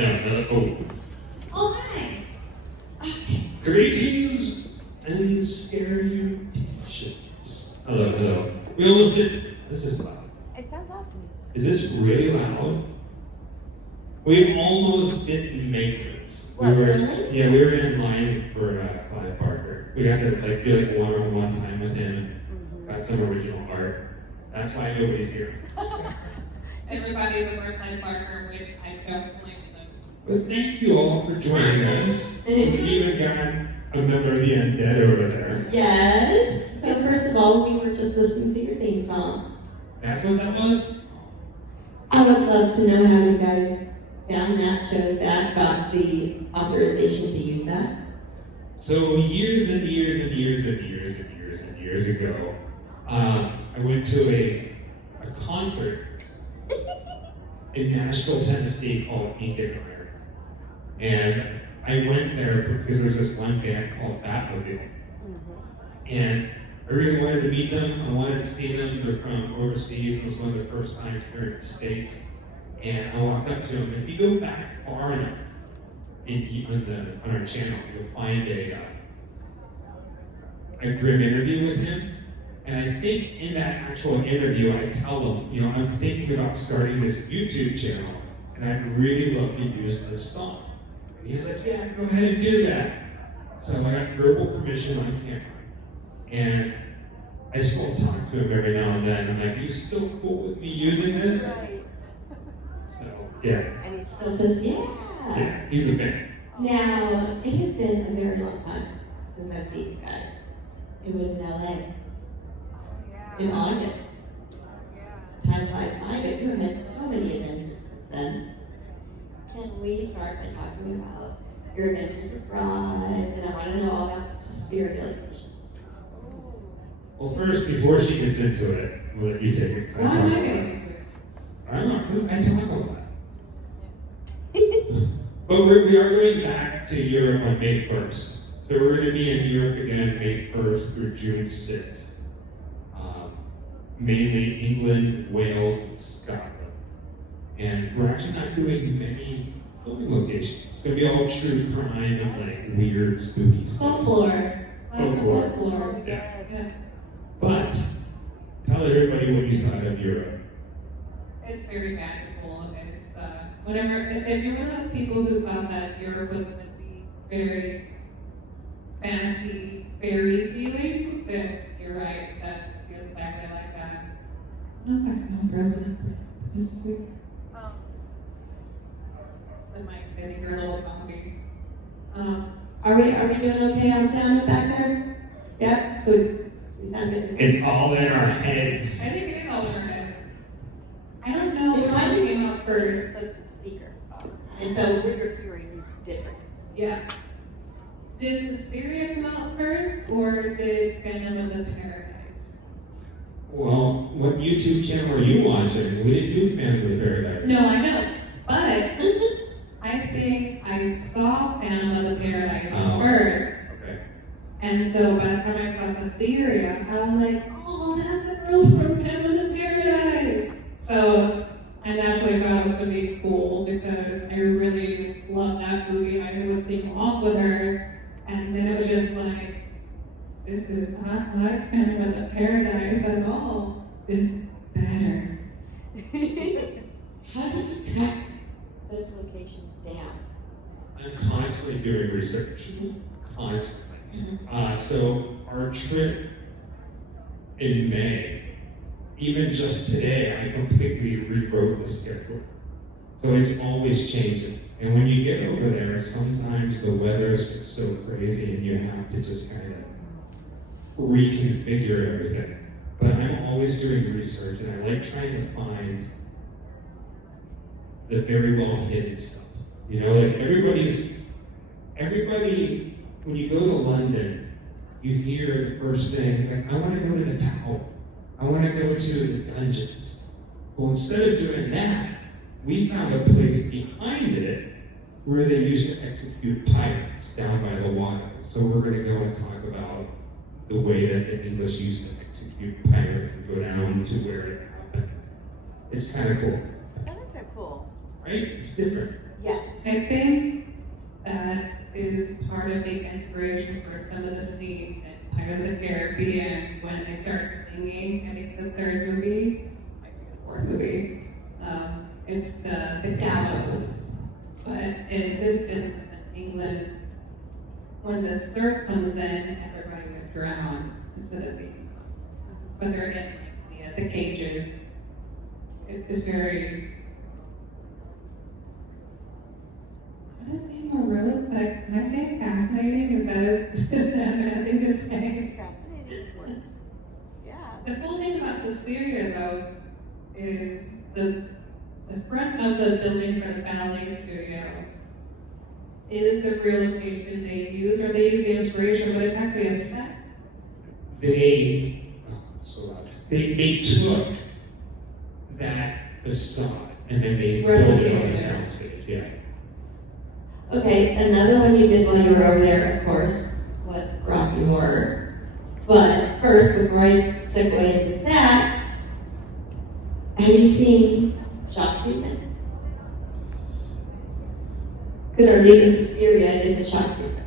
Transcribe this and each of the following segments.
no. Oh. Oh, hi. Okay. Greetings and salutations. Hello. We almost did. This is loud. It sounds loud to me. Is this really loud? We almost didn't make this. What, really? Yeah, we were in line for Clive Parker. We got to do one-on-one time with him. Got some original art. That's why nobody's here. Everybody's over Clive Parker, which I don't blame them. But thank you all for joining us. We even got a member of the Undead over there. Yes. So first of all, we were just listening to your theme song. That's what that was? I would love to know how you guys found that, chose that, got the authorization to use that. So years ago, I went to a concert in Nashville, Tennessee called Ink and Iron. And I went there because there was this one band called Batmobile. And I really wanted to meet them. I wanted to see them. They're from overseas. It was one of the first times here in the States. And I walked up to them. And if you go back far enough on our channel, you'll find a Grimm interview with him. And I think in that actual interview, I tell him, I'm thinking about starting this YouTube channel, and I'd really love to use this song. And he's like, yeah, go ahead and do that. So I got verbal permission on camera. And I still talk to him every now and then. I'm like, are you still cool with me using this? Right. So, yeah. And he still says, yeah. Yeah, he's a fan. Now, it has been a very long time since I've seen you guys. It was in LA. In August. Time flies by, but you have had so many adventures since then. Can we start by talking about your adventures abroad? And I want to know all about the Suspiria locations. Well, first, before she gets into it, we'll let you take it. Why am I getting into it? I don't know, because I talk a lot. But we are going back to Europe on May 1st. So we're going to be in New York again May 1st through June 6th. Mainly England, Wales, and Scotland. And we're actually not doing many filming locations. It's going to be all true crime and like weird, spooky stuff. Folklore. Yeah. Yes. But tell everybody what you thought of Europe. It's very magical. It's whatever. If you're one of those people who thought that Europe was going to be very fantasy, fairy feeling, then you're right. That feels exactly like that. I don't know if I sound prevalent. The mic's getting your little zombie. Are we doing okay on sound back there? Yeah? So we sound good? It's all in our heads. I think it is all in our head. I don't know It what might be came up first. close to the speaker. And so we're hearing different. Yeah. Did Suspiria come out first, or did Phantom of the Paradise? Well, what YouTube channel are you watching? We didn't do Phantom of the Paradise. No, I know. But I think I saw Phantom of the Paradise first. Okay. And so by the time I saw Suspiria, I was like, oh, that's the girl from Phantom of the Paradise. So I naturally thought it was going to be cool because I really love that movie. I would think along with her. And then it was just like, this is not like Phantom of the Paradise at all. This is better. How did you track those locations down? I'm constantly doing research. Constantly. So our trip in May, even just today, I completely rewrote the schedule. So it's always changing. And when you get over there, sometimes the weather is just so crazy and you have to just kind of reconfigure everything. But I'm always doing research and I like trying to find the very well hidden stuff. Like everybody, when you go to London, you hear the first thing, it's like, I want to go to the Tower. I want to go to the dungeons. Well, instead of doing that, we found a place behind it where they used to execute pirates down by the water. So we're going to go and talk about the way that the English used to execute pirates and go down to where it happened. It's kind of cool. That is so cool. Right? It's different. Yes. I think that is part of the inspiration for some of the scenes in Pirates of the Caribbean when they start singing. I think the third movie, might be the fourth movie. It's the gallows. But in this instance, in England, when the surf comes in, everybody would drown instead of being. But they're in like, the cages. It's very. What is name or Rose? But can I say fascinating? Is that a bad thing to say? Fascinating words. Yeah. The cool thing about Suspiria, though, is the front of the building for the ballet studio is the real location they use, or they use the inspiration, but it's actually a set. They took that facade and then they built it on the soundstage. Yeah. Okay, another one you did while you were over there, of course, was Rocky Horror. But first, before I segue into that, have you seen Shock Treatment? Because our lead in Suspiria is a shock treatment.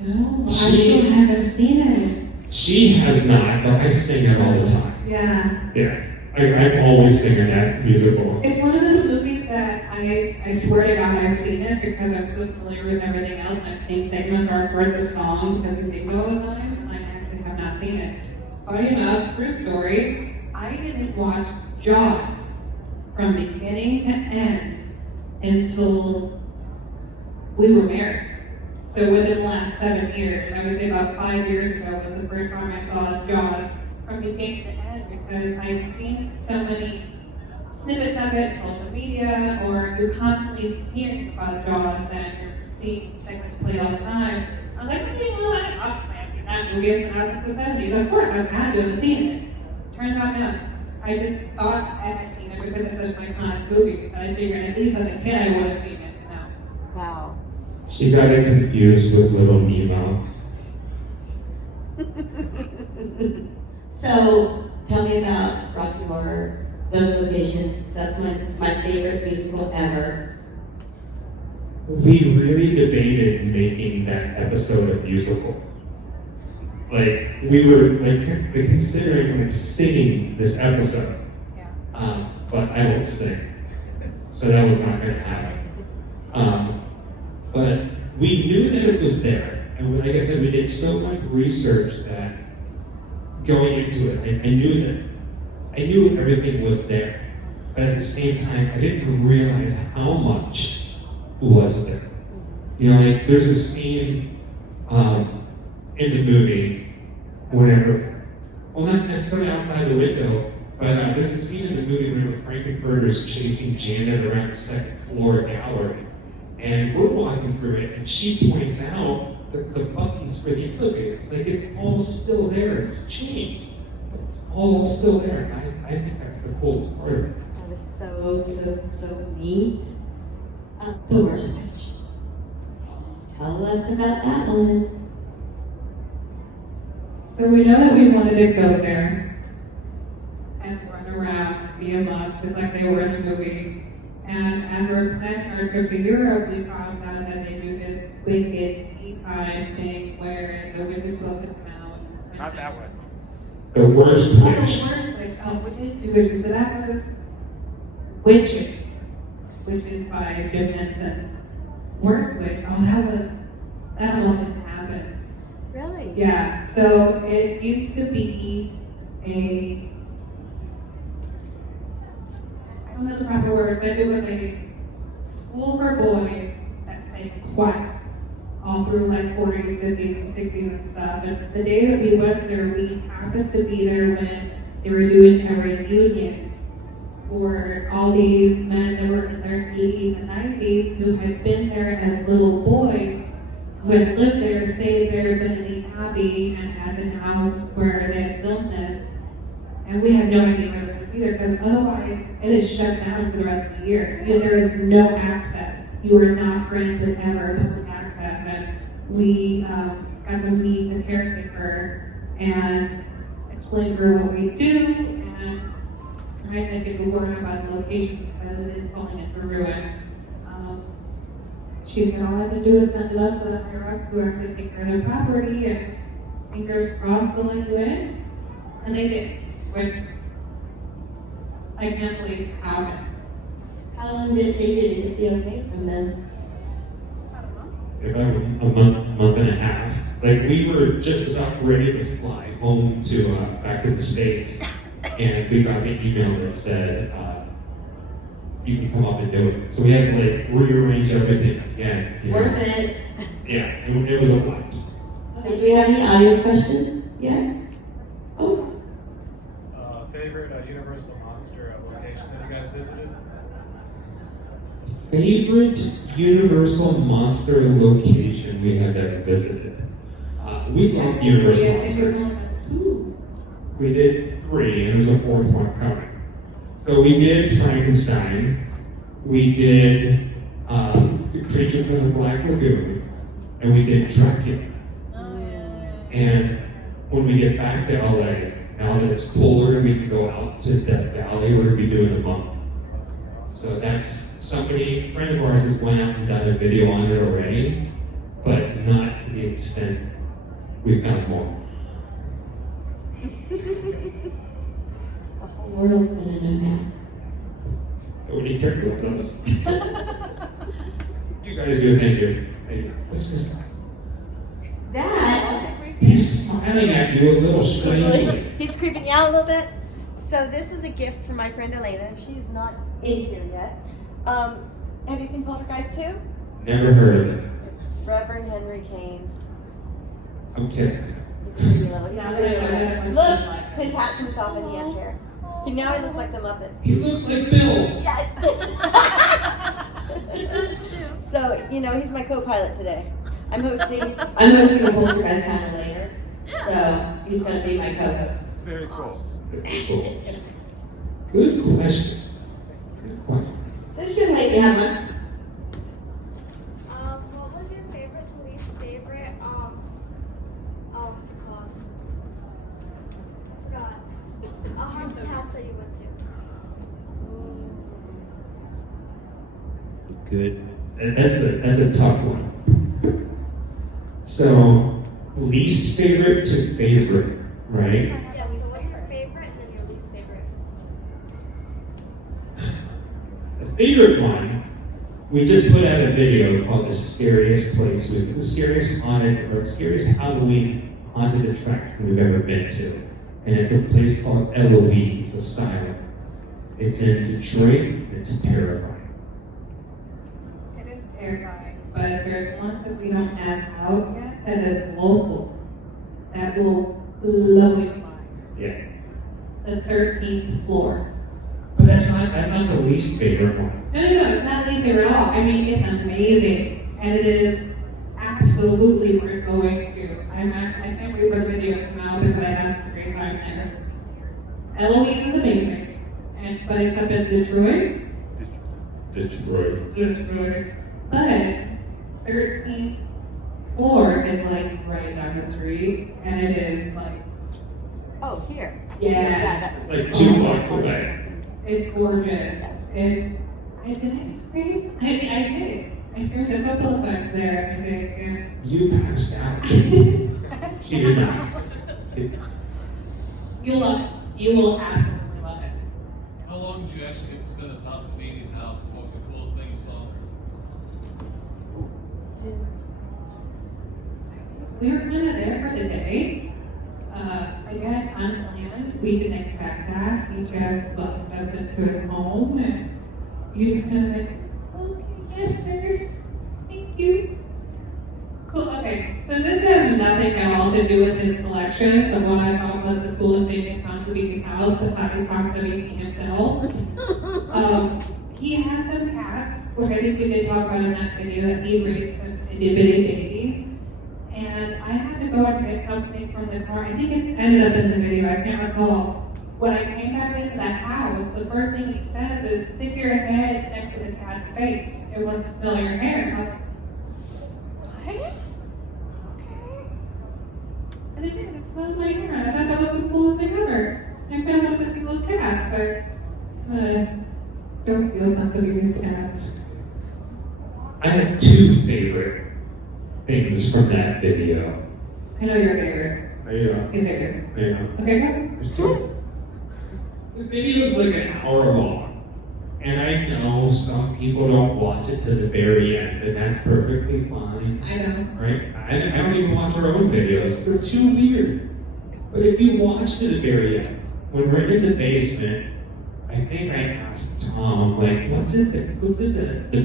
No, I still haven't seen it. She has not, but I sing it all the time. Yeah. Yeah. I'm always singing that musical. It's one of those movies that I swear to God I've seen it because I'm so familiar with everything else. I've seen segments or heard the song because he sings it all the time, and I actually have not seen it. Funny enough, true story, I didn't watch Jaws from beginning to end until we were married. So within the last 7 years, I would say about 5 years ago was the first time I saw Jaws from beginning to end because I'd seen so many snippets of it on social media, or you're constantly hearing about Jaws and you're seeing segments play all the time. I was like, okay, well, I've seen that movie since I was in the 70s. Of course, I had to have seen it. Turns out, no. I just thought I had seen it because it's such an iconic movie, but I figured at least as a kid I would have seen it. No. Wow. She got it confused with Little Nemo. So, tell me about Rocky Horror, those locations. That's my favorite musical ever. We really debated making that episode a musical. Like, we were considering singing this episode. Yeah. But I don't sing. So that was not going to happen. But we knew that it was there. And like I said, we did so much research that going into it, I knew everything was there. But at the same time, I didn't realize how much was there. You know, like there's a scene in the movie whenever, well, not necessarily outside the window, but there's a scene in the movie whenever Frankenfurter's chasing Janet around the second floor gallery. And we're walking through it, and she points out the buttons for the elevator. It's like it's all still there. It's changed, but it's all still there. And I think that's the coolest part of it. That was so neat. The worst witch. Tell us about that one. So we know that we wanted to go there and run around, be among, just like they were in the movie. And as we were planning our trip to Europe, we found out that they do this wicked tea time thing where the witch is supposed to come out. Not that one. The worst Oh, witch. the worst witch. Oh, we did do it. So that was Witches. Witches by Jim Henson. Worst witch. Oh, that almost didn't happen. Really? Yeah, so it used to be I don't know the proper word, but it was a school for boys that sang choir all through like 40s, 50s, and 60s and stuff. And the day that we went there, we happened to be there when they were doing a reunion for all these men that were in their 80s and 90s who had been there as little boys, who had lived there, stayed there, been in the Abbey, and had been housed where they had filmed this. And we had no idea where we were going to be there, because otherwise it is shut down for the rest of the year. There is no access. You are not granted ever public access. And we got to meet the caretaker and explain to her what we do, and try to get the word about the location because it is falling into ruin. she said all I can do is send love to the higher ups who are going to take care of their property and fingers crossed they'll let you in. And they did, which I can't believe happened. How long did it take you to get the okay from them? About a month and a half. Like, we were just about ready to fly home to back to the States, and we got the email that said, you can come up and do it. So we had to like rearrange everything again. You know? Worth it. Yeah, it was a blast. Okay, do we have any audience questions? Yes? Oh. Favorite Universal Monster location that you guys visited? Favorite Universal Monster location we have ever visited? We love Universal Monsters. We did 3, and there's a 4th one coming. So we did Frankenstein, we did The Creature from the Black Lagoon, and we did Dracula. And when we get back to LA, now that it's cooler and we can go out to Death Valley, we're going to be doing the Mummy. So that's somebody, a friend of ours has went out and done a video on it already, but not to the extent we found more. The whole world's gonna know now. Nobody cares about us. You guys do, thank you. What's this? That, He's smiling at you a little strangely. He's creeping you out a little bit. So this was a gift from my friend Elena. She's not in here yet. Have you seen Poltergeist 2? Never heard of it. It's Reverend Henry Kane. Okay. He's pretty little. He's Now pretty that I know that little. it Look, looks like it. his hat comes off and he has hair. Now he looks like the Muppet. He looks like Bill. Yes. So, you know, he's my co-pilot today. I'm hosting. I'm hosting the Poltergeist panel later, so he's gonna be my co-host. Very cool. Very cool. Good question. Good question. This young lady have one. What was your favorite to least favorite, what's it called? Forgot. A haunted house that you went to. Good. That's a tough one. So, least favorite to favorite, right? Yeah, so what's your favorite and then your least favorite? The favorite one, we just put out a video called The Scariest Place, the scariest haunted, or scariest Halloween haunted attraction we've ever been to. And it's a place called Eloise Asylum. It's in Detroit, it's terrifying. It is terrifying, but there's one that we don't have out yet that is local. That will blow your mind. Yeah. The 13th floor. But that's not the least favorite one. No, it's not the least favorite at all. I mean, it's amazing. And it is absolutely worth going to. I can't wait for the video to come out because I had a great time there. Eloise is amazing. But it's up in Detroit. Detroit. But 13th floor is like right down the street. And it is like, Oh, here. yeah. Like 2 blocks away. It's gorgeous. Did I scream? I did. I screamed a couple of times there, I think. And You passed out. She did not. you'll love it. You will absolutely love it. How long did you actually get to spend at Tom Savini's house? What was the coolest thing you saw? We were kind of there for the day. Again, unplanned. We didn't expect that. He just welcomed us into his home, and you just kind of like, okay, yes, sir. Thank you. Cool. Okay, so this has nothing at all to do with his collection of what I thought was the coolest thing in Tom Savini's house, besides Tom Savini himself. He has some cats, which I think we did talk about in that video, that he raised since itty bitty babies. And I had to go and get something from the car. I think it ended up in the video, I can't recall. When I came back into that house, the first thing he says is, stick your head next to the cat's face. It wants to smell your hair. And I was like, what? Okay. And it did, it smelled my hair. And I thought that was the coolest thing ever. I kind of want to see those cats, but don't steal something in this cat. I have two favorite things from that video. I know your favorite. Is it your? Okay, go. There's two. The video's like an hour long, and I know some people don't watch it to the very end, and that's perfectly fine, I know. right? I don't even watch our own videos. They're too weird. But if you watch to the very end, when we're in the basement, I think I asked Tom, like, what's in the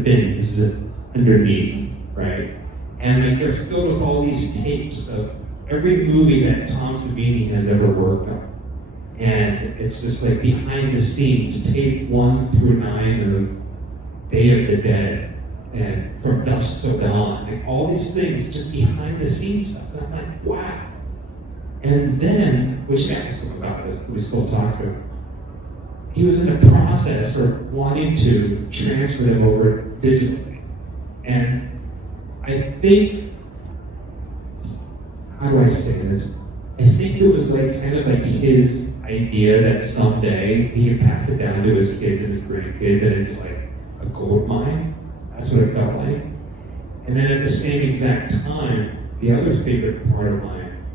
bins underneath, right? And like they're filled with all these tapes of every movie that Tom Savini has ever worked on. And it's just like behind the scenes, tape 1 through 9 of Day of the Dead and From Dusk Till Dawn, and all these things, just behind the scenes stuff. And I'm like, wow. And then, which asked him about this, we still talk to him. He was in the process of wanting to transfer them over digitally. And I think, how do I say this? I think it was like kind of like his idea that someday he could pass it down to his kids and his grandkids, and it's like a gold mine. That's what it felt like. And then at the same exact time, the other favorite part of mine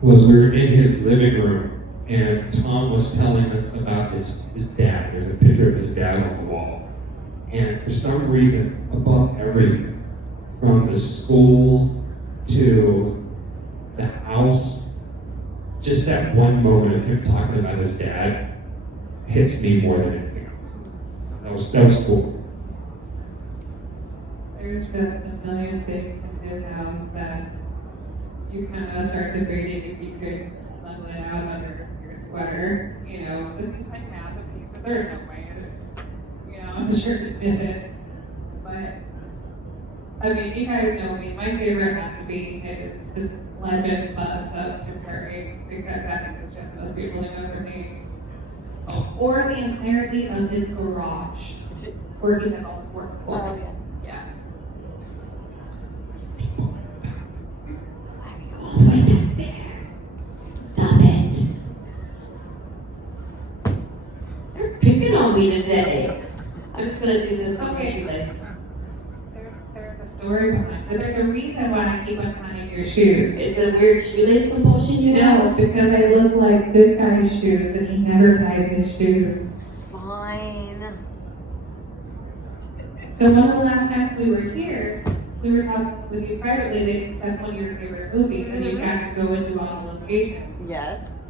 was we were in his living room, and Tom was telling us about his dad. There's a picture of his dad on the wall. And for some reason, above everything, from the school to the house, just that one moment of him talking about his dad hits me more than anything else. That was cool. There's just a million things in his house that you kind of start debating if you could snuggle it out under your sweater, you know, because these like massive pieces, there's no way, you know, I'm sure to miss it. But, I mean, you guys know me, my favorite has to be his legend bust of Tim Curry, because I think it's just the most beautiful thing I've ever seen. Oh, or the entirety of his garage, where he does all his work, of course. Yeah. All the way back there. Stop it. They're picking on me today. I'm just gonna do this with my Okay. shoelace. There's a story behind it. There's a reason why I keep on tying your shoes. It's a weird shoelace compulsion you have. No, because I look like good guy's shoes and he never ties his shoes. Fine. So one of the last times we were here, we were talking with you privately that that's one of your favorite movies and you got to go and do all the locations. Yes.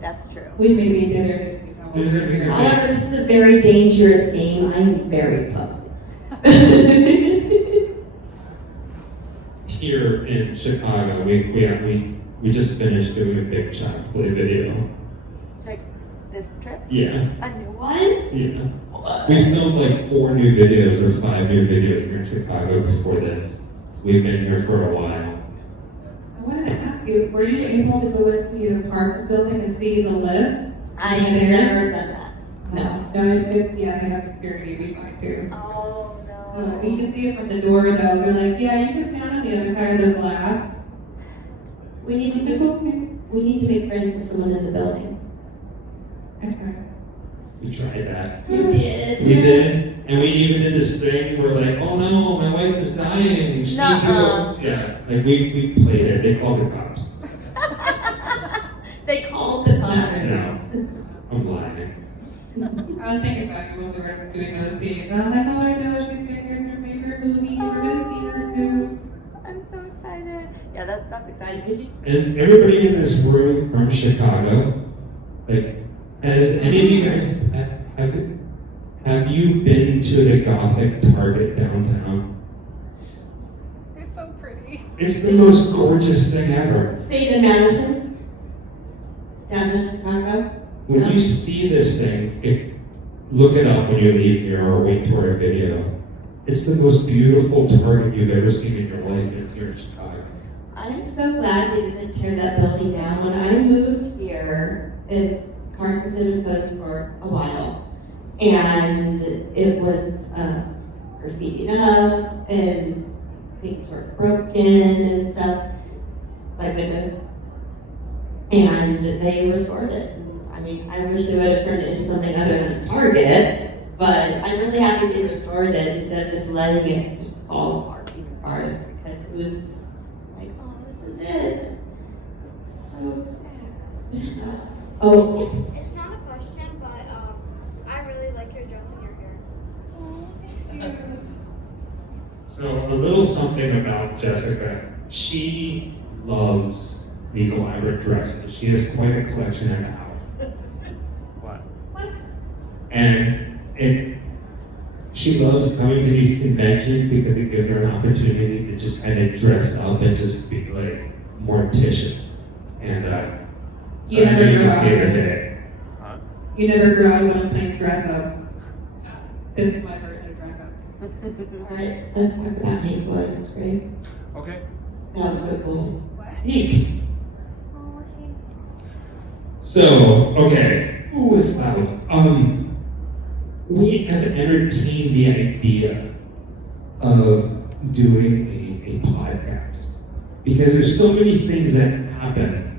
That's true. We maybe did it if you know. There's a reason why. However, this is a very dangerous game. I'm very clumsy. Here in Chicago, we just finished doing a big child play video. Like this trip? Yeah, A new one? yeah. We filmed like 4 new videos or 5 new videos here in Chicago before this. We've been here for a while. I wanted to ask you, were you able to go into the apartment building and see the lift? I have never done that. No. Guys, yeah, they have security behind too. Oh You can see it from the door though. They're like, yeah, you can stand on the other side of the glass. We need to make friends with someone in the building. Okay. We tried that. You did. We did, and we even did this thing where like, oh no, my wife is dying. She needs to go. Yeah, like we played it. They called the cops. They called the cops. No, I'm lying. I was thinking about you when we were doing those scenes. And I was like, oh, I know, she's been here in her favorite movie. We're going to see her soon. I'm so excited. Yeah, that's exciting. Is everybody in this room from Chicago? Like, has any of you guys have you been to the Gothic Target downtown? It's so pretty. It's the most gorgeous thing ever. Stayed in Madison, downtown Chicago. When you see this thing, look it up when you leave here or wait for a video. It's the most beautiful Target you've ever seen in your life, and it's here in Chicago. I'm so glad they didn't tear that building down. When I moved here, Carson Center was closed for a while, and it was graffitied up, and things were broken and stuff, like windows, and they restored it. I mean, I wish they would have turned it into something other than a Target, But I'm really happy they restored it instead of just letting it just fall apart even farther, because it was like, oh, this is it. It's so sad. Oh, yes. It's not a question, but I really like your dress and your hair. Oh, thank you. So a little something about Jessica. She loves these elaborate dresses. She has quite a collection at the house. What? And she loves coming to these conventions because it gives her an opportunity to just kind of dress up and just be like Mortician. And so You I never think it grow just out gave her of it. day. You never grow out when I'm playing dress up. This is my version of dress up. All right, let's talk about Hank Williams, right? Okay. That was so cool. Hank. So, okay. Ooh, it's loud. We have entertained the idea of doing a podcast because there's so many things that happen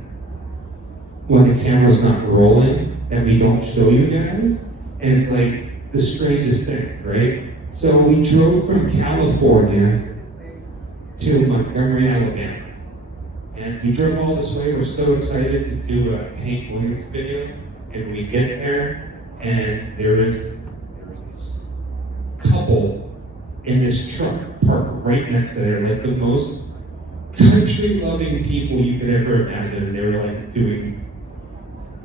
when the camera's not rolling that we don't show you guys, and it's like the strangest thing, right? So we drove from California to Montgomery, Alabama, and we drove all this way. We're so excited to do a Hank Williams video, and we get there, and there was this couple in this truck parked right next to there, like the most country-loving people you could ever imagine, and they were like doing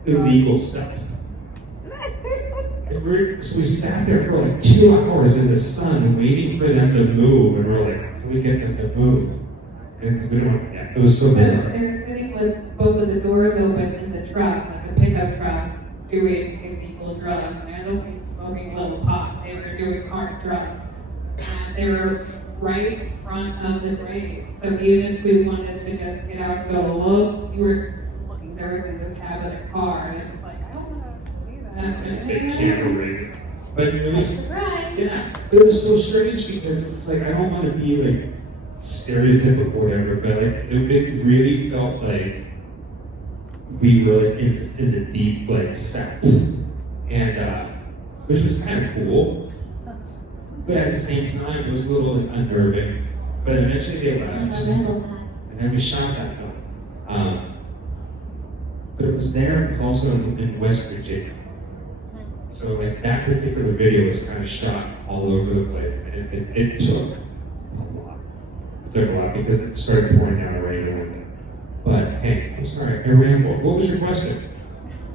illegal stuff. And so we sat there for like 2 hours in the sun waiting for them to move, and we're like, how can we get them to move? And we don't, yeah, it was so Because bizarre. they were sitting with both of the doors open in the truck, like a pickup truck, doing illegal drugs. And I don't mean smoking a little pot. They were doing hard drugs. And they were right in front of the grave. So even if we wanted to just get out and go look, you were looking directly at the cab of their car. And it's just like, I don't want to do that. They camera rated. But it was, Surprise! yeah, it was so strange because it's like, I don't want to be like stereotypical or whatever, but like, it really felt like we were like in the deep like South. And, which was kind of cool. But at the same time, it was a little like, unnerving. But eventually they left. And then we shot that film. But it was there, and also in West Virginia. So like that particular video was kind of shot all over the place. And it took a lot. It took a lot because it started pouring down rain and whatnot. But hey, I'm sorry, I rambled. What was your question?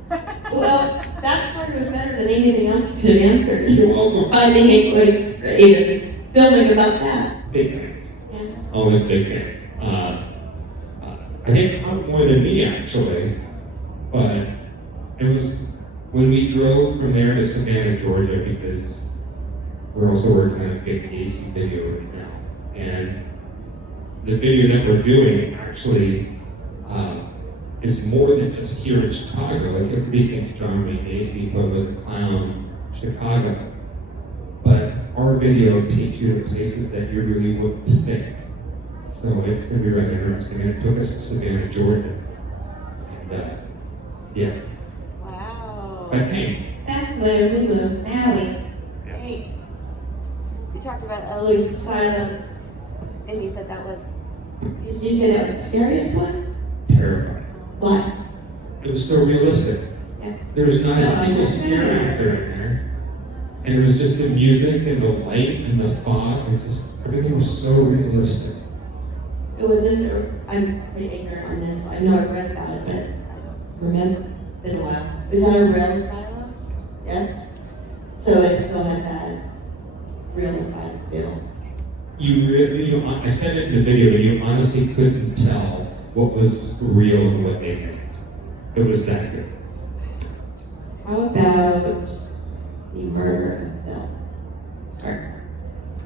Well, that part was better than anything else you could have answered. You're welcome. Finding Hank Williams great and filming about that. Big fans. Yeah. Always big fans. I think not more than me actually, but it was when we drove from there to Savannah, Georgia, because we're also working on a big Casey video right now, and the video that we're doing actually is more than just here in Chicago. Like it could be things John Wayne Gacy, Bubba the Clown, Chicago, but our video takes you to places that you really wouldn't think. So it's going to be really interesting. And it took us to Savannah, Georgia. And yeah. Wow. But hey, That's where we moved. Maui. Hey, you talked about Eloise Asylum. and you said that was Did you say that was the scariest one? terrifying. Why? It was so realistic. Yeah. There was not a single scare actor in there. And it was just the music and the light and the fog and just everything was so realistic. It was in there. I'm pretty ignorant on this. I know I've read about it, but I don't remember. It's been a while. Is that a real asylum? Yes. So it still had that real asylum feel. I said it in the video, but you honestly couldn't tell what was real and what they made. It was that good. How about the murder of Bill?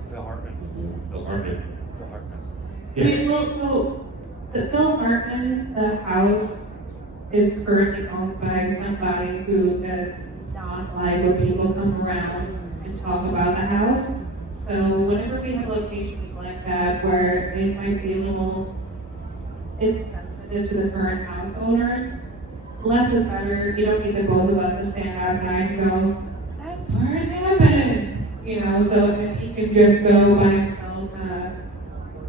Phil Hartman. Bill Hartman. Phil Hartman. I Yeah. mean, well, so the Phil Hartman, the house is currently owned by somebody who does not like when people come around and talk about the house. So whenever we have locations like that where it might be a little insensitive to the current house owners, less is better. You don't need the both of us to stand outside and go, that's where it happened. so if he can just go by himself,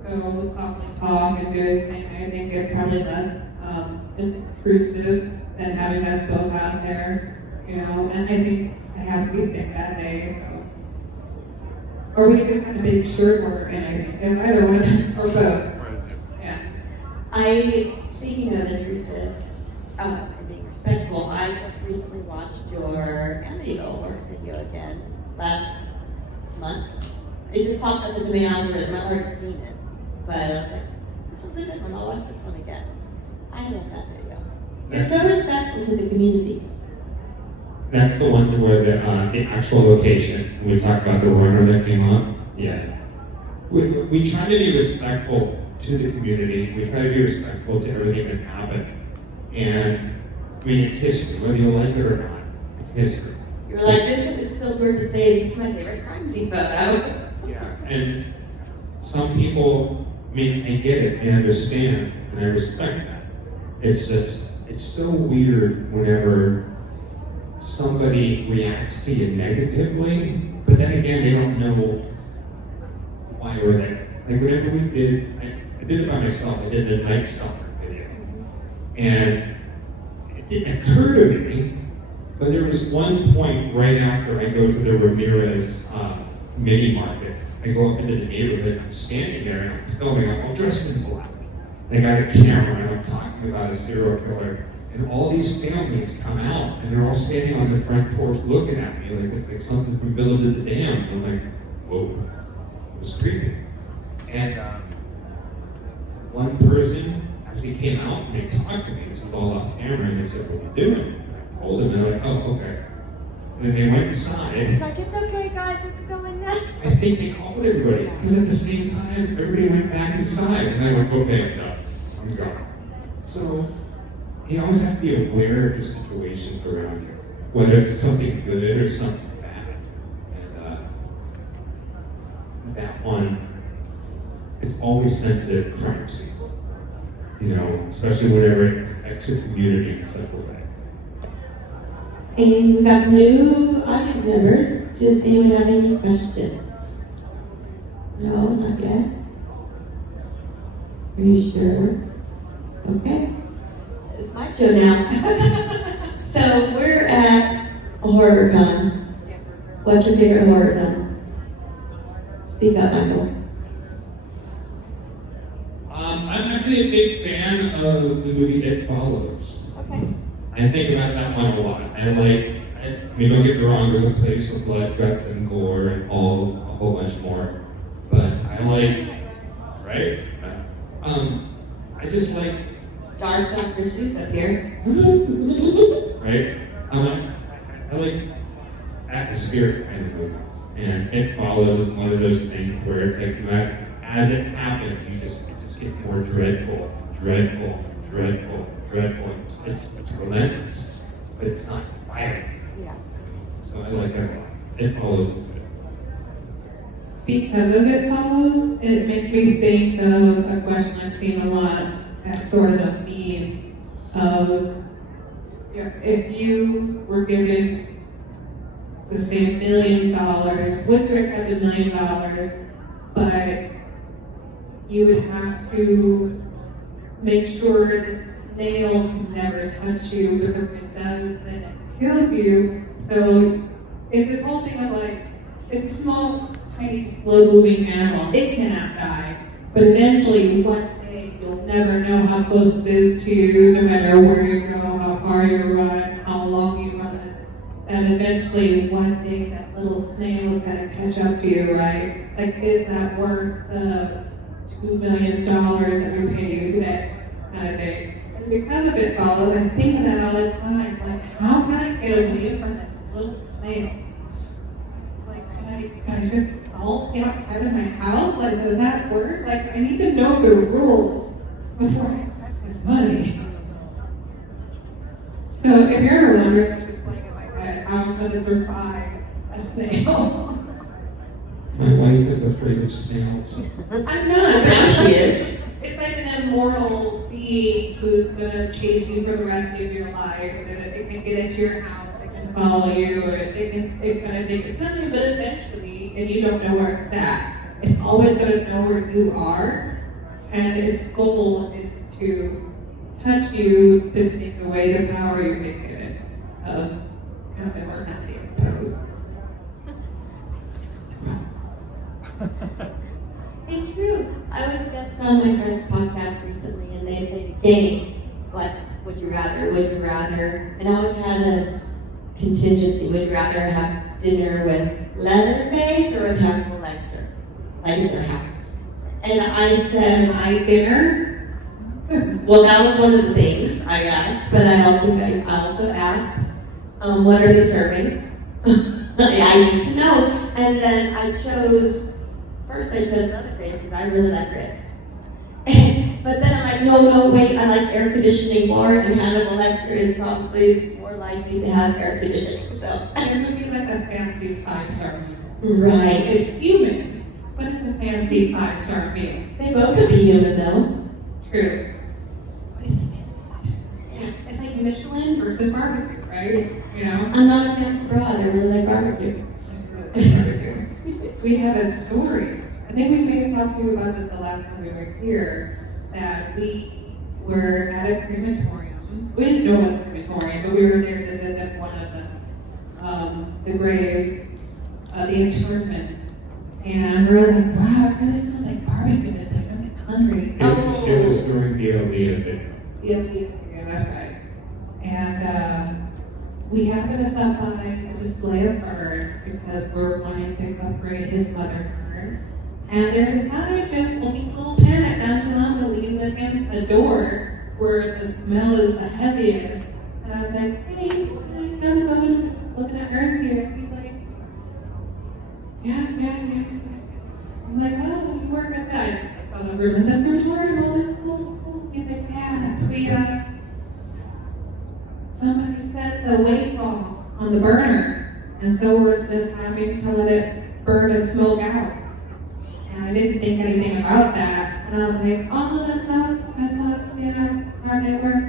go softly talk and do his thing, I think it's probably less intrusive than having us both out there, and I think I have to be sick that day, so. Or we just had a big shirt order, and I think, and either one of them, or both. Yeah. Speaking of intrusive and being respectful, I just recently watched your Amityville horror video again last month. It just popped up in the algorithm. I've already seen it, but I was like, this is a good one. I'll watch this one again. I love that video. You're so respectful to the community. That's the one where the actual location, when we talked about the runner that came up. Yeah. We try to be respectful to the community. We try to be respectful to everything that happened. And, I mean, it's history, whether you like it or not. It's history. You're like, it still weird to say this is my favorite crime scene photo. Yeah. And some people, I mean, I get it, I understand, and I respect that. It's just, it's so weird whenever somebody reacts to you negatively, but then again, they don't know why we're there. Like whenever we did, I did it by myself, I did the Night Stalker video. And it didn't occur to me, but there was one point right after I go to the Ramirez mini market, I go up into the neighborhood, and I'm standing there and I'm filming, I'm all dressed in black. I got a camera and I'm talking about a serial killer. And all these families come out, and they're all standing on the front porch looking at me like it's like something from Village of the Damned. I'm like, whoa, it was creepy. And one person actually came out and they talked to me. This was all off camera, and they said, "What are you doing?" And I told them, and they're like, "Oh, okay." And then they went inside. It's like, it's okay, guys, you can go in now. I think they called everybody, because at the same time, everybody went back inside, and I went, "Okay, I'm done. I'm gone." So. You always have to be aware of your situations around you, whether it's something good or something bad. And that one, it's always sensitive to crime scenes. Especially whenever it affects a community in such a way. And we've got some new audience members. Does anyone have any questions? No, not yet. Are you sure? Okay. It's my show now. So we're at a horror con. What's your favorite horror con? Speak up, Michael. I'm actually a big fan of the movie It Follows. Okay. I think about that one a lot. I mean, don't get me wrong, there's a place with blood, guts, and gore, and a whole bunch more. But I like, right? I just like Dark Dr. Seuss up here. right? I like atmospheric kind of movies. And It Follows is one of those things where it's like, as it happens, it just gets more dreadful. It's relentless, but it's not violent. Yeah. So I like that a lot. It Follows is good. Because of It Follows, it makes me think of a question I've seen a lot as sort of a meme of, if you were given, let's say, $1 million, would you accept $1 million, but you would have to make sure the snail can never touch you, because if it does, then it kills you. So it's this whole thing of like, it's a small, tiny, slow-moving animal. It cannot die, but eventually, one day, you'll never know how close it is to you, no matter where you go, how far you run, how long you run. And eventually, one day, that little snail is gonna catch up to you, right? Like, is that worth the $2 million that we pay you today, kind of thing? And because of It Follows, I think of that all the time. Like, how can I get away from this little snail? It's like, can I just salt it outside of my house? Like, does that work? Like, I need to know the rules before I accept this money. So if you're ever wondering, that's just playing in my head, how I'm gonna survive a snail. My wife is afraid of snails. I'm not. Now she is. It's like an immortal being who's gonna chase you for the rest of your life. It can get into your house, it can follow you, or it's gonna take its time, but eventually see and you don't know where it's at. It's always going to know where you are, and its goal is to touch you to take away the power you've been given of kind of immortality, I suppose. It's true. I was a guest on my friend's podcast recently, and they played a game like would you rather, and I always had a contingency. Would you rather have dinner with Leatherface or with Hannibal Lecter, like in their house? And I said, dinner. Well, that was one of the things I asked, but I also asked, what are they serving? I need to know. And then I chose Leatherface because I really like ribs. But then I'm like, no, wait, I like air conditioning more, and Hannibal Lecter is probably more likely to have air conditioning. So It would be like a fancy 5-star meal. right. It's humans, but it's a fancy 5-star meal. They both would be human though. True. But it's a fancy 5-star. Yeah. It's like Michelin versus barbecue, right? You know? I'm not a fancy broad, I really like barbecue. We have a story. I think we may have talked to you about this the last time we were here, that we were at a crematorium. We didn't know it was a crematorium, but we were there to visit one of the graves, the interments. And we were like, wow, it really smells like barbecue this place. I'm getting hungry. It was during the Aaliyah video. Yeah, that's right. And we happened to stop by a display of birds because we're wanting to upgrade his mother's bird. And there's this guy just looking a little panicked nonchalant leaning against the door where the smell is the heaviest. And I was like, hey, how's it going? Looking at birds here. He's like, yeah. I'm like, oh, you work at that. I saw the room in the crematorium, all this cool. He's like, yeah, we somebody set the weight ball on the burner, and so we're just having to let it burn and smoke out. And I didn't think anything about that, and I was like, oh, that sucks, yeah, hard at work.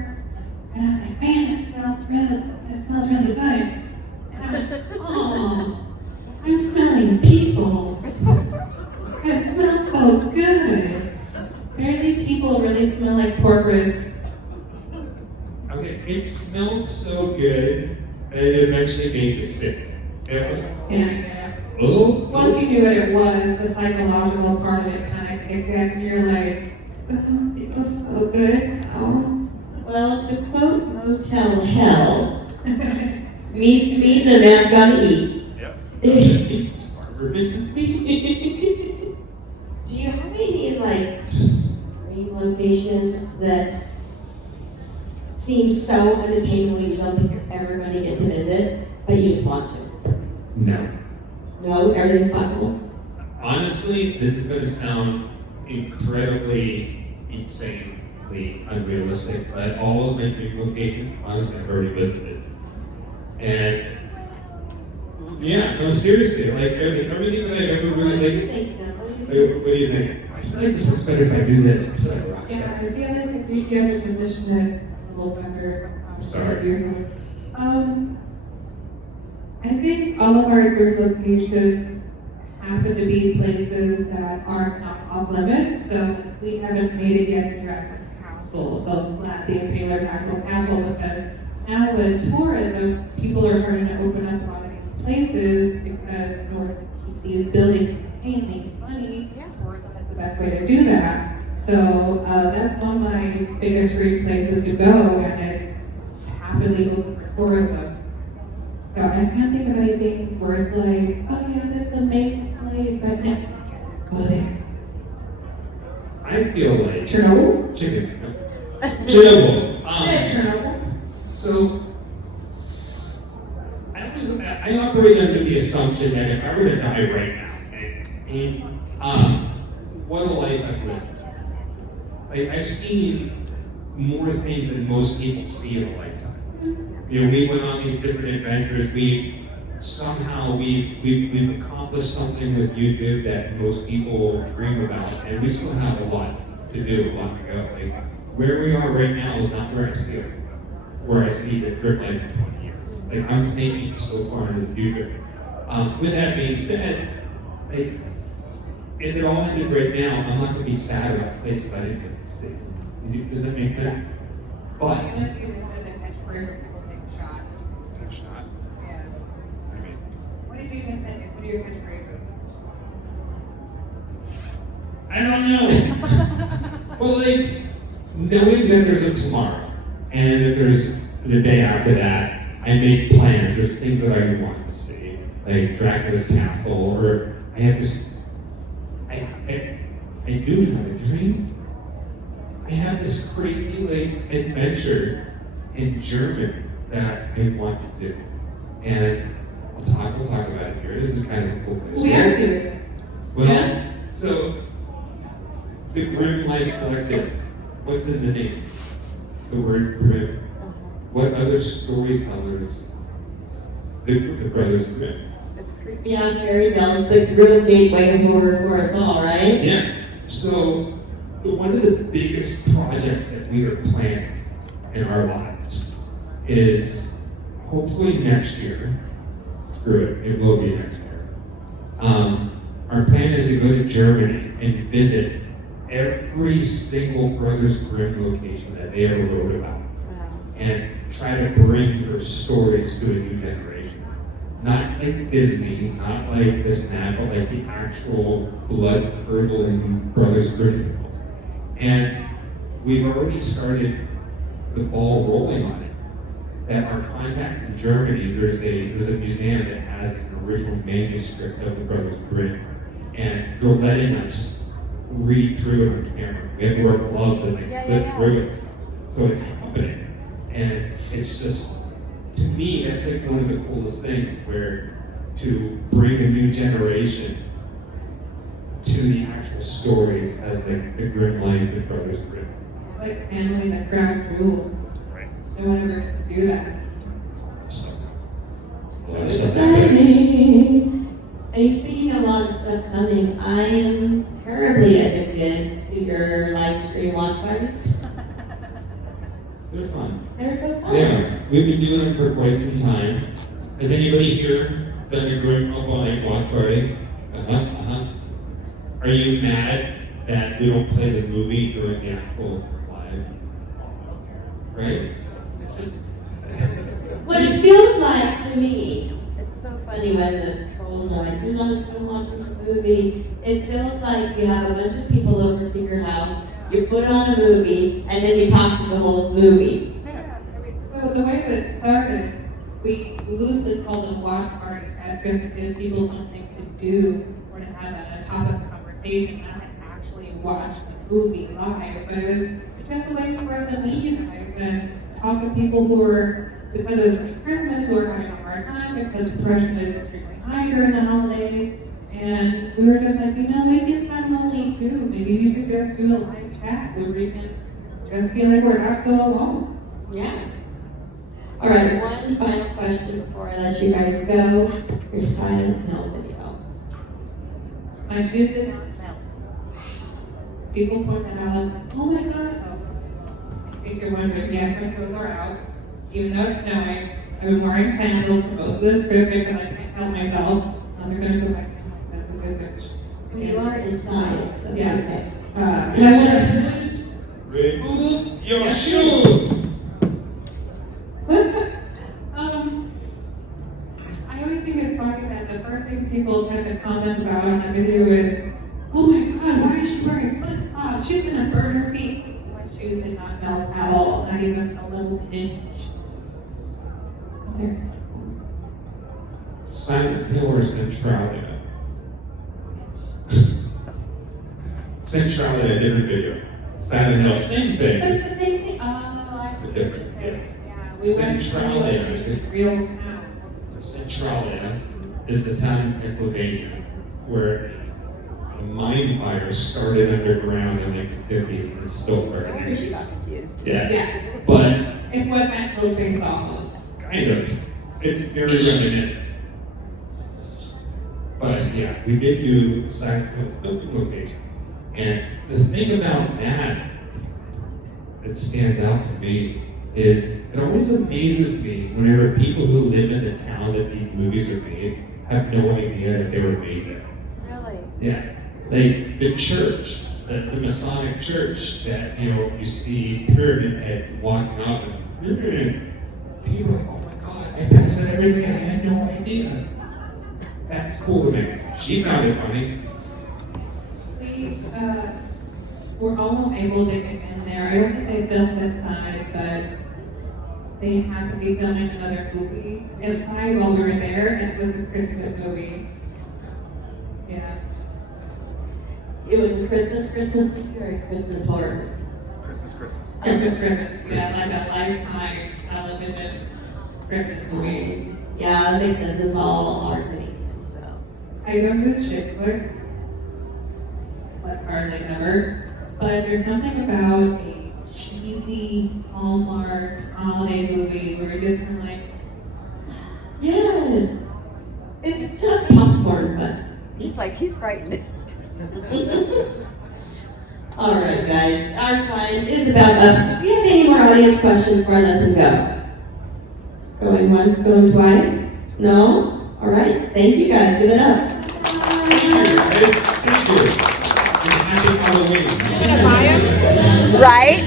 And I was like, man, it smells really good. And I was like, oh, I'm smelling people. It smells so good. Apparently people really smell like pork ribs. Okay, it smelled so good that it eventually made you sick. It was, Yeah. oh. Once you knew what it was, the psychological part of it kind of kicked in, and you're like, oh, it was so good. Oh. Well, to quote Motel Hell, meat's meat and a man's gotta eat. Yep. It's Barbara Vincent's meat. Do you have any dream locations that seem so unattainable you don't think you're ever going to get to visit, but you just want to? No. No, everything's possible. Honestly, this is going to sound incredibly, insanely unrealistic, but all of my dream locations, honestly, I've already visited. And yeah, no, seriously, everything that I've ever really What do you like. think, Steph? What do you think? What do you think? I feel like this works better if I do this. I feel like a rock Yeah, star. I feel like if you get a position that a little better. Sorry. I think all of our group locations happen to be places that are not off limits, so we haven't made it yet to Dragon's Castle, so I'm glad the Imperial Dragon Castle, because now with tourism, people are starting to open up a lot of these places because in order to keep these buildings contained, they need money. Tourism is the best way to do that. So that's one of my biggest dream places to go, and it's happily open for tourism. So I can't think of anything where it's like, oh yeah, that's the main place, but never go there. I feel like Chernobyl? chicken. No. Chernobyl. Chernobyl? So I operate under the assumption that if I were to die right now, what a life I've lived. I've seen more things than most people see in a lifetime. You know, we went on these different adventures. We've accomplished something with YouTube that most people dream about, and we still have a lot to do, a lot to go. Like, where we are right now is not where I see it, where I see the grip life in 20 years. Like, I'm thinking so far into the future. With that being said, like, if it all ended right now, I'm not going to be sad about places I didn't get to see. Does that make sense? But Unless you just did the catchphrase where people take a shot. a shot. Yeah. I mean, What did you just say? What are your catchphrases? I don't know. Well, like, knowing that there's a tomorrow and that there's the day after that, I make plans. There's things that I want to see, like Dracula's castle, or I have this. I do have a dream. I have this crazy like adventure in German that I want to do, and we'll talk about it here. This is kind of a cool place. We are doing it. Well, Yeah. so the Grimm Life Collective. What's in the name? The word Grimm. What other storytellers? The Brothers Grimm. It's creepy. Yeah, it's fairy tales, the Grimm gateway horror for us all, right? Yeah. So one of the biggest projects that we are planning in our lives is hopefully next year. Screw it, it will be next year. Our plan is to go to Germany and visit every single Brothers Grimm location that they ever wrote about, Wow. and try to bring their stories to a new generation. Not like Disney, not like this and that, but like the actual blood-curdling Brothers Grimm tales. And we've already started the ball rolling on it. That our contacts in Germany, there's a museum that has an original manuscript of the Brothers Grimm, and they're letting us read through it on camera. We have to wear gloves and like flip through it and stuff. So it's happening. And it's just, to me, that's like one of the coolest things, where to bring a new generation to the actual stories as like the Grimm life and Brothers Grimm. Like handling the ground rules. Right. No one ever gets to do that. So, So exciting! And speaking of a lot of stuff coming, I am terribly addicted to your live stream watch parties. they're fun. They're so fun. Yeah, we've been doing them for quite some time. Has anybody here done a Grimm Night watch party? Are you mad that we don't play the movie during the actual live? Right? It's just What it feels like to me, It's so funny funny. when the trolls are like, you're not going to watch the movie. It feels like you have a bunch of people over to your house, you put on a movie, and then you talk through the whole movie. Yeah, I mean, so the way that it started, we loosely called it a watch party just to give people something to do or to have a topic conversation, not to actually watch the movie live, but it was just a way for us to meet you guys and talk to people who are, because it was like Christmas, who are having a hard time because depression is extremely high during the holidays, and we were just like, maybe it's not lonely too. Maybe you could just do a live chat where we can just feel like we're not so alone. Yeah. All right, one final question before I let you guys go. Your Silent Hill video. My shoes did not melt. People pointed out, I was like, oh my god. Oh. In case you're wondering, yes, my toes are out. Even though it's snowing, I've been wearing sandals for most of this trip because I can't help myself. They're going to go back in. That's a good bitch. You are inside, so it's Yeah. okay. Please remove your shoes. I always think it's funny that the first thing people tend to comment about on that video is, oh my god, why is she wearing flip-flops? She's gonna burn her feet. My shoes did not melt at all, not even a little tinge. Okay. Silent Hill or Centralia? Centralia, different video. Silent Hill, same But thing. it's the same thing. I see The what difference, you're saying. yes. Yeah, we went Centralia. to a real town. Centralia is the town in Pennsylvania where a mine fire started underground in like the 50s and it's still I wonder if she burning. got confused. Yeah. Yeah. But It's what Van Hill's based off of. kind of. It's very reminiscent. But yeah, we did do Silent Hill filming locations. And the thing about that stands out to me is it always amazes me whenever people who live in the town that these movies are made have no idea that they were made there. Really? Yeah. Like the church, the Masonic church that, you see Pyramid Head walking up and people are like, oh my God, I pass that every day, I had no idea. That's cool to me. She found it funny. We were almost able to get in there. I don't think they filmed inside, but they had to be filming another movie inside while we were there, and it was a Christmas movie. Yeah. It was a Christmas movie or a Christmas horror? Christmas. Yeah, like a lifetime television Christmas movie. Yeah, that makes sense. It's all art Canadian, so. I go to the chick flicks, like hardly ever, but there's something about a cheesy Hallmark holiday movie where you're just kind of like, Yes. It's just popcorn, but. He's like, he's frightened. All right, guys, our time is about up. Do we have any more audience questions before I let them go? Going once, going twice? No? All right, thank you guys. Give it up. Thank you. And happy Halloween. Right?